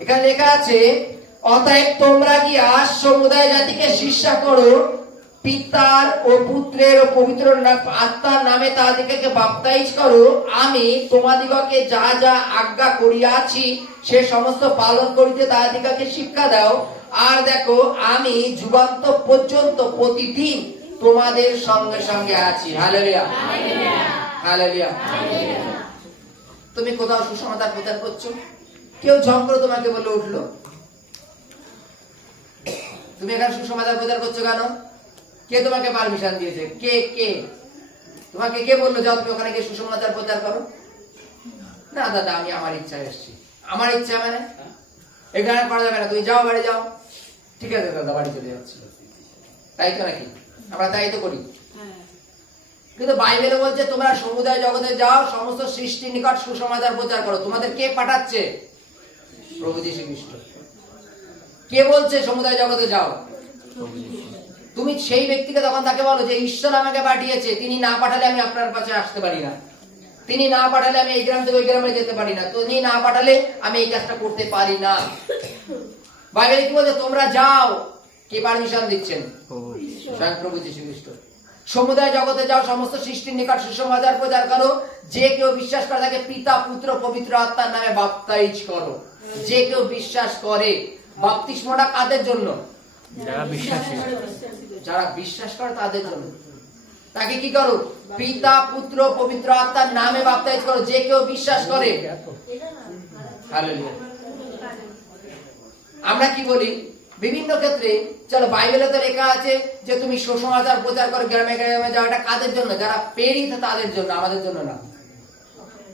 এখানে লেখা আছে, অতএব তোমরা গিয়া সমুদায় জাতিকে শিক্ষা করো, পিতার ও পুত্রের ও পবিত্র আত্মার নামে তাদেরকে বাপ্তাইজ করো, আমি তোমাদিগকে যা যা আজ্ঞা করিয়াছি সে সমস্ত পালন করিতে তাদেরকে শিক্ষা দাও। আর দেখো, আমি যুগান্ত পর্যন্ত প্রতিদিন তোমাদের সঙ্গে সঙ্গে আছি। Hallelujah, hallelujah. তুমি কোথাও সুসমাচার প্রচার করছো, কেউ ঝম করে তোমাকে বলে উঠলো, তুমি এখানে সুসমাচার প্রচার করছো কেন? কে তোমাকে পারমিশন দিয়েছে? কে কে তোমাকে কে বললো যাও তুমি ওখানে গিয়ে সুসমাচার প্রচার করো? না দাদা, আমি আমার ইচ্ছায় এসেছি। আমার ইচ্ছা মানে এখানে করা যাবে না, তুমি যাও, বাড়ি যাও। ঠিক আছে দাদা, বাড়ি চলে যাচ্ছি। তাই তো নাকি? আমরা তাই তো করি। কিন্তু বাইবেলে বলছে তোমরা সমুদায় জগতে যাও, সমস্ত সৃষ্টির নিকট সুসমাচার প্রচার করো। তোমাদের কে পাঠাচ্ছে? প্রভু যীশু খ্রিস্ট। কে বলছে সমুদায় জগতে যাও? তুমি সেই ব্যক্তিকে তখন তাকে বলো যে ঈশ্বর আমাকে পাঠিয়েছে, তিনি না পাঠালে আমি আপনার কাছে আসতে পারি না, তিনি না পাঠালে আমি এই গ্রাম থেকে ওই গ্রামে যেতে পারি না, তিনি না পাঠালে আমি এই কাজটা করতে পারি না। বাইবেলে কি বলছে? তোমরা যাও। কে পারমিশন দিচ্ছেন? স্বয়ং প্রভু যীশু খ্রিস্ট। সমুদায় জগতে যাও, সমস্ত সৃষ্টির নিকট সুসমাচার প্রচার করো, যে কেউ বিশ্বাস করে তাকে পিতা পুত্র পবিত্র আত্মার নামে বাপ্তাইজ করো। যে কেউ বিশ্বাস করে। বাপ্তিস্মটা কাদের জন্য? যারা বিশ্বাসী, যারা বিশ্বাস করে তাদের জন্য। তাকে কি করো? পিতা পুত্র পবিত্র আত্মার নামে বাপ্তাইজ করো, যে কেউ বিশ্বাস করে। হালেলুয়া। আমরা কি বলি বিভিন্ন ক্ষেত্রে? চলো, বাইবেলে তো লেখা আছে যে তুমি সুসমাচার প্রচার করো, গ্রামে গ্রামে যাও। এটা কাদের জন্য? যারা প্রেরিত তাদের জন্য, আমাদের জন্য না।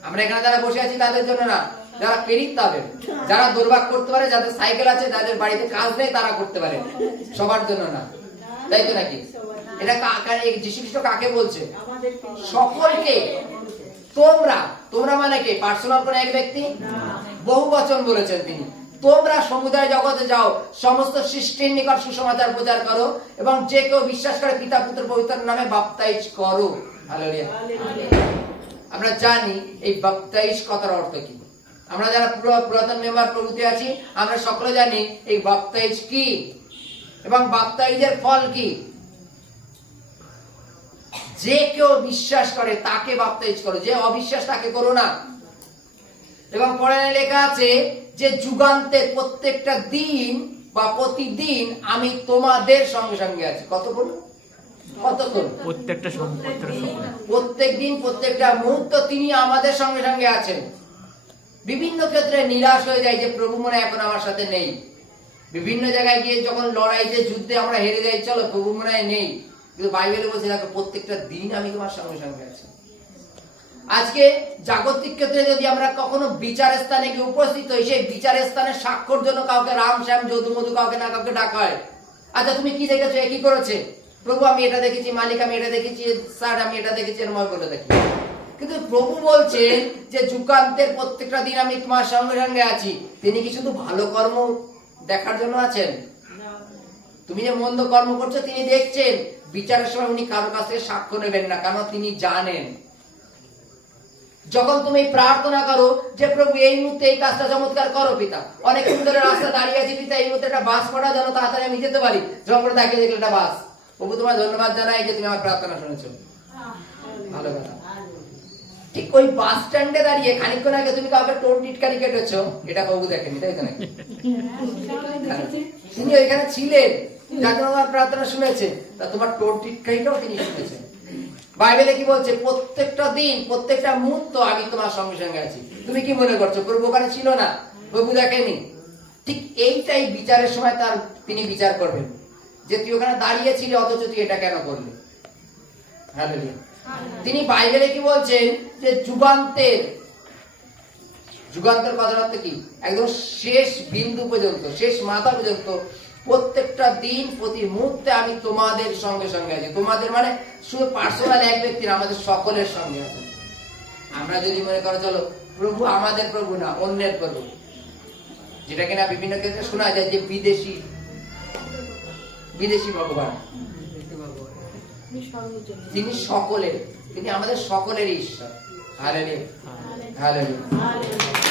আমরা এখানে যারা বসে আছি তাদের জন্য না, যারা প্রেরিত তাদের। যারা দুর্ভাগ করতে পারে, যাদের সাইকেল আছে, যাদের বাড়িতে কাজ নেই, তারা করতে পারে, সবার জন্য না। তাই তো নাকি? এটা যীশু খ্রিস্ট কাকে বলছে? সকলকে। তোমরা, তোমরা মানে কে? পার্সোনাল কোন এক ব্যক্তি? বহু বচন বলেছেন তিনি। তোমরা সমুদায় জগতে যাও, সমস্ত সৃষ্টির নিকট সুসমাচার প্রচার করো, এবং যে কেউ বিশ্বাস করে পিতা পুত্র পবিত্র নামে বাপ্তাইজ করো। হালেলুয়া। আমরা জানি এই বাপ্তাইজ কথার অর্থ কি। আমরা যারা পুরাতন মেম্বার প্রভুতে আছি, আমরা সকলে জানি এই বাপ্তাইজ কি এবং বাপ্তাইজের ফল কি। যে কেউ বিশ্বাস করে তাকে বাপ্তাইজ করো, যে অবিশ্বাস তাকে করো না। এবং পরে লেখা আছে যে যুগান্তের প্রত্যেকটা দিন বা প্রতিদিন আমি তোমাদের সঙ্গে সঙ্গে আছি। কতক্ষণ? কতক্ষণ? প্রত্যেক দিন, প্রত্যেকটা মুহূর্ত তিনি আমাদের সঙ্গে সঙ্গে আছেন। বিভিন্ন ক্ষেত্রে নিরাশ হয়ে যায় যে প্রভু মনে এখন আমার সাথে নেই। বিভিন্ন জায়গায় গিয়ে যখন লড়াইতে যুদ্ধে আমরা হেরে যাই, চলো প্রভু মনে হয় নেই, কিন্তু বাইবেলে বলছে দেখো প্রত্যেকটা দিন আমি তোমার সঙ্গে সঙ্গে আছি। আজকে জাগতিক ক্ষেত্রে যদি আমরা কখনো বিচার স্থানে গিয়ে উপস্থিত হই, সেই বিচার স্থানে স্বাক্ষর জন্য কাউকে রাম শ্যাম যদু মধু কাউকে না কাউকে ডাকা হয়। আচ্ছা তুমি কি দেখেছো? কি করেছে? প্রভু আমি এটা দেখেছি, মালিক আমি এটা দেখেছি, স্যার আমি এটা দেখেছি, এরকম বলে দেখি। কিন্তু প্রভু বলছেন যে যুগান্তের প্রত্যেকটা দিন আমি তোমার সঙ্গে সঙ্গে আছি। তিনি কি শুধু ভালো কর্ম দেখার জন্য আছেন? তুমি যে মন্দ কর্ম করছো তিনি দেখছেন। বিচারের সময় উনি কারো কাছ থেকে সাক্ষ্য নেবেন না, কারণ তিনি জানেন। যখন তুমি প্রার্থনা করো যে প্রভু এই মুহূর্তে এই কাজটা চমৎকার করো পিতা, অনেক সুন্দর রাস্তা দাঁড়িয়ে আছে পিতা, এই মুহূর্তে একটা বাস পড়া যেন তাড়াতাড়ি আমি যেতে পারি, যখন করে দেখে দেখলে একটা বাস। প্রভু তোমার ধন্যবাদ জানাই যে তুমি আমার প্রার্থনা শুনেছো, ভালো কথা। ঠিক ওই বাস স্ট্যান্ডে দাঁড়িয়ে খানিকক্ষণ আগে তুমি কাউকে টোল টিটকারি কেটেছো, এটা প্রভু দেখেনি, তাই তো নাকি? তিনি ওইখানে ছিলেন, যার জন্য আমার প্রার্থনা শুনেছে, তা তোমার টোল টিটকারিটাও তিনি শুনেছেন। বাইবেলে কি বলছে? প্রত্যেকটা দিন, প্রত্যেকটা মুহূর্ত আমি তোমার সঙ্গে সঙ্গে আছি। তুমি কি মনে করছো প্রভু ওখানে ছিল না, প্রভু দেখেনি? ঠিক এইটাই বিচারের সময় তার তিনি বিচার করবেন যে তুই ওখানে দাঁড়িয়েছিলি অথচ তুই এটা কেন করলি। হালেলুয়া। তিনি বাইবেলে কি বলছেন যে যুগান্তের, যুগান্তের কথার অর্থ কি? একদম শেষ বিন্দু পর্যন্ত, শেষ মাথা পর্যন্ত প্রত্যেকটা দিন প্রতি মুহূর্তে আমি তোমাদের সঙ্গে সঙ্গে আছি। তোমাদের মানে শুধু পার্সোনাল এক ব্যক্তির, আমাদের সকলের সঙ্গে আছে। আমরা যদি মনে করো চলো প্রভু আমাদের প্রভু না অন্যের প্রভু, যেটা কিনা বিভিন্ন ক্ষেত্রে শোনা যায় যে বিদেশি বিদেশি ভগবান, তিনি সকলের, তিনি আমাদের সকলের ঈশ্বর। Hallelujah, hallelujah.